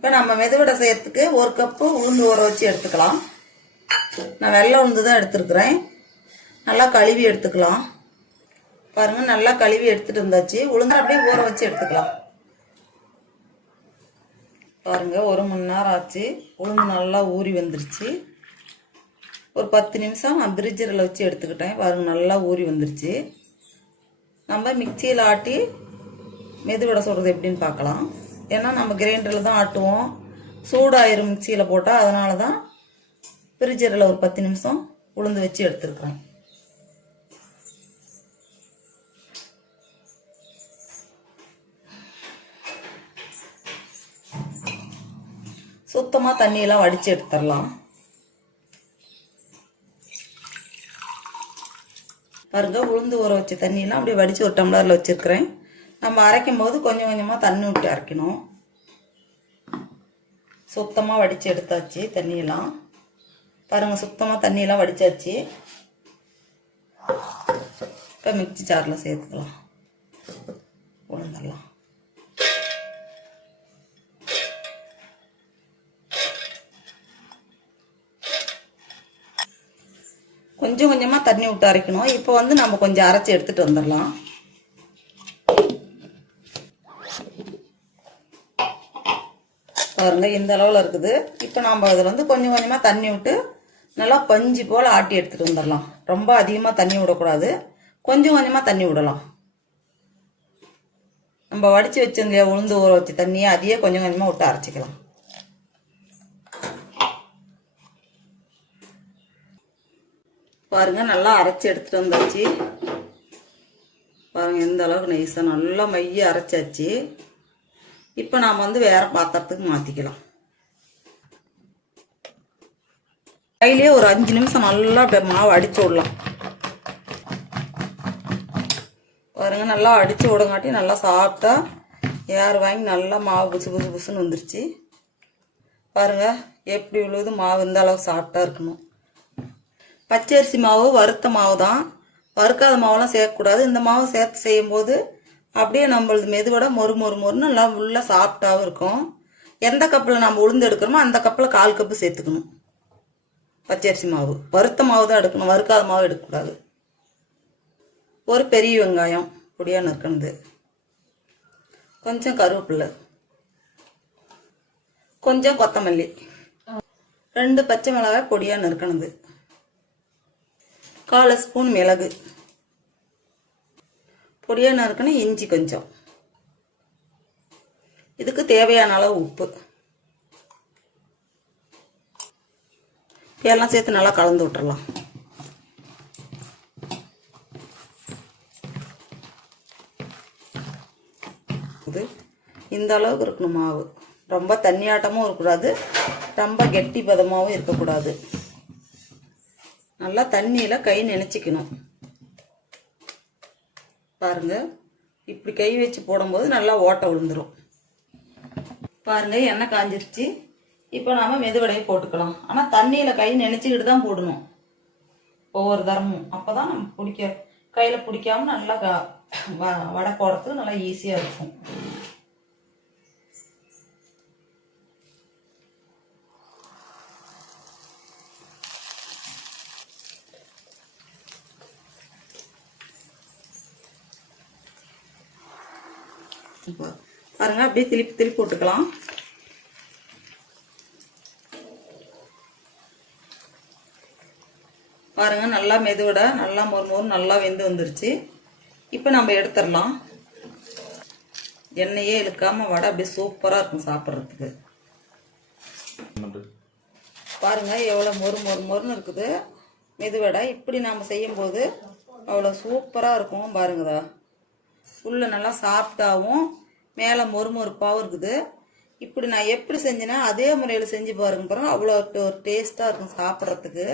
இப்போ நம்ம மெதுவடை செய்யறதுக்கு ஒரு கப்பு உளுந்து ஊற வச்சு எடுத்துக்கலாம். நான் வெள்ளை உளுந்து தான் எடுத்துருக்குறேன். நல்லா கழுவி எடுத்துக்கலாம். பாருங்கள் நல்லா கழுவி எடுத்துகிட்டு இருந்தாச்சு உளுந்து அப்படியே ஊற வச்சு எடுத்துக்கலாம். பாருங்கள் ஒரு மணி நேரம் ஆச்சு. உளுந்து நல்லா ஊறி வந்துருச்சு. ஒரு பத்து நிமிஷம் நான் பிரிட்ஜரில் வச்சு எடுத்துக்கிட்டேன். பாருங்க நல்லா ஊறி வந்துருச்சு. நம்ம மிக்சியில் ஆட்டி மெதுவடை சொல்கிறது எப்படின்னு பார்க்கலாம். ஏன்னா நம்ம கிரைண்டரில் தான் ஆட்டுவோம். சூடாயிரும் மிக்சியில் போட்டால் அதனால தான் ஃப்ரிட்ஜரில் ஒரு பத்து நிமிஷம் உளுந்து வச்சு எடுத்துருக்குறேன். சுத்தமாக தண்ணியெல்லாம் வடித்து எடுத்துடலாம் பாருங்கள் உளுந்து ஊற வச்ச தண்ணியெல்லாம் அப்படியே வடித்து ஒரு டம்ளரில் வச்சுருக்கிறேன். நம்ம அரைக்கும் போது கொஞ்சம் கொஞ்சமாக தண்ணி விட்டு அரைக்கணும். சுத்தமாக வடித்து எடுத்தாச்சு தண்ணியெல்லாம். பாருங்கள் சுத்தமாக தண்ணியெல்லாம் வடித்தாச்சு இப்போ மிக்சி சாரில் சேர்த்துக்கலாம். உளுந்தெல்லாம். கொஞ்சம் கொஞ்சமாக தண்ணி விட்டு அரைக்கணும். இப்போ வந்து நம்ம கொஞ்சம் அரைச்சி எடுத்துகிட்டு வந்துடலாம். பாருங்க இந்த அளவில் இருக்குது. இப்போ நாம் அதில் வந்து கொஞ்சம் கொஞ்சமாக தண்ணி விட்டு நல்லா பஞ்சு போல் ஆட்டி எடுத்துகிட்டு வந்துடலாம் ரொம்ப அதிகமாக தண்ணி விடக்கூடாது. கொஞ்சம் கொஞ்சமாக தண்ணி விடலாம். நம்ம வடித்து வச்சிருந்த உளுந்து ஊற வச்ச தண்ணியை அதையே கொஞ்சம் கொஞ்சமாக விட்டு அரைச்சிக்கலாம். பாருங்க நல்லா அரைச்சி எடுத்துகிட்டு வந்தாச்சு. பாருங்கள் எந்த அளவுக்கு நைஸாக நல்லா மைய அரைச்சாச்சு. இப்போ நாம் வந்து வேறு பாத்திரத்துக்கு மாற்றிக்கலாம் கையிலேயே ஒரு அஞ்சு நிமிஷம் நல்லா அப்படியே மாவு அடித்து விடலாம். பாருங்க நல்லா அடித்து விடங்காட்டி நல்லா சாப்பிட்டா ஏர் வாங்கி நல்லா மாவு புசு புசு புசுன்னு வந்துருச்சு. பாருங்க எப்படி உள்ளது மாவு இந்த அளவுக்கு சாப்பிட்டா இருக்கணும். பச்சரிசி மாவு வறுத்த மாவு தான் வறுக்காத மாவுலாம் சேர்க்கக்கூடாது. இந்த மாவு சேர்த்து செய்யும்போது அப்படியே நம்மளது மெதுவடை மொறு மொறு மொறுன்னு நல்லா உள்ள சாஃப்டாகவும் இருக்கும். எந்த கப்பில் நம்ம உளுந்து எடுக்கிறோமோ அந்த கப்பில் கால் கப்பு சேர்த்துக்கணும். பச்சரிசி மாவு. வறுத்த மாவு தான் எடுக்கணும். வறுக்காத மாவு எடுக்கக்கூடாது. ஒரு பெரிய வெங்காயம் பொடியாக நறுக்கணுது கொஞ்சம் கருவேப்பில்லை கொஞ்சம் கொத்தமல்லி. ரெண்டு பச்சை மிளகாய் பொடியாக நறுக்கணுது கால் ஸ்பூன் மிளகு. பொடியாக நறுக்கணும் இஞ்சி கொஞ்சம். இதுக்கு தேவையான அளவு உப்பு. எல்லாம் சேர்த்து நல்லா கலந்து விட்டுறலாம். இது இந்த அளவுக்கு இருக்கணும் மாவு. ரொம்ப தண்ணியாட்டமும் இருக்கக்கூடாது. ரொம்ப கெட்டி பதமாகவும் இருக்கக்கூடாது. நல்லா தண்ணியில் கை நினச்சிக்கணும். பாருங்கள் இப்படி கை வச்சு போடும்போது நல்லா ஓட்டை விழுந்துடும் பாருங்கள் எண்ணெய் காஞ்சிருச்சு. இப்போ நாம் மெதுவடையை போட்டுக்கலாம். ஆனால் தண்ணியில் கை நினச்சிக்கிட்டு தான் போடணும். ஒவ்வொரு தரமும். அப்போ தான் நம்ம பிடிக்க கையில் பிடிக்காம நல்லா க- வ- வடை போடுறதுக்கு நல்லா ஈஸியாக இருக்கும். பாருங்க அப்படியே திருப்பி திருப்பி போட்டுக்கலாம். பாருங்க நல்லா மெதுவடை நல்லா மொறு மொறு நல்லா வெந்து வந்துருச்சு. இப்போ நம்ம எடுத்துடலாம். எண்ணெயே இழுக்காம வடை அப்படியே சூப்பராக இருக்கும் சாப்பிட்றதுக்கு. பாருங்க எவ்வளோ மொறு மொறு மொறுன்னு இருக்குது. மெதுவடை இப்படி நாம் செய்யும்போது அவ்வளோ சூப்பராக இருக்கும் பாருங்கதா. உள்ள நல்லா சாஃப்டாகவும் மேலே மொறுமொறுப்பாகவும் இருக்குது. இப்படி நான் எப்படி செஞ்சேன்னா அதே முறையில் செஞ்சு பாருங்க பிறகு அவ்வளோ ஒரு டேஸ்ட்டாக இருக்கும் சாப்பிட்றதுக்கு.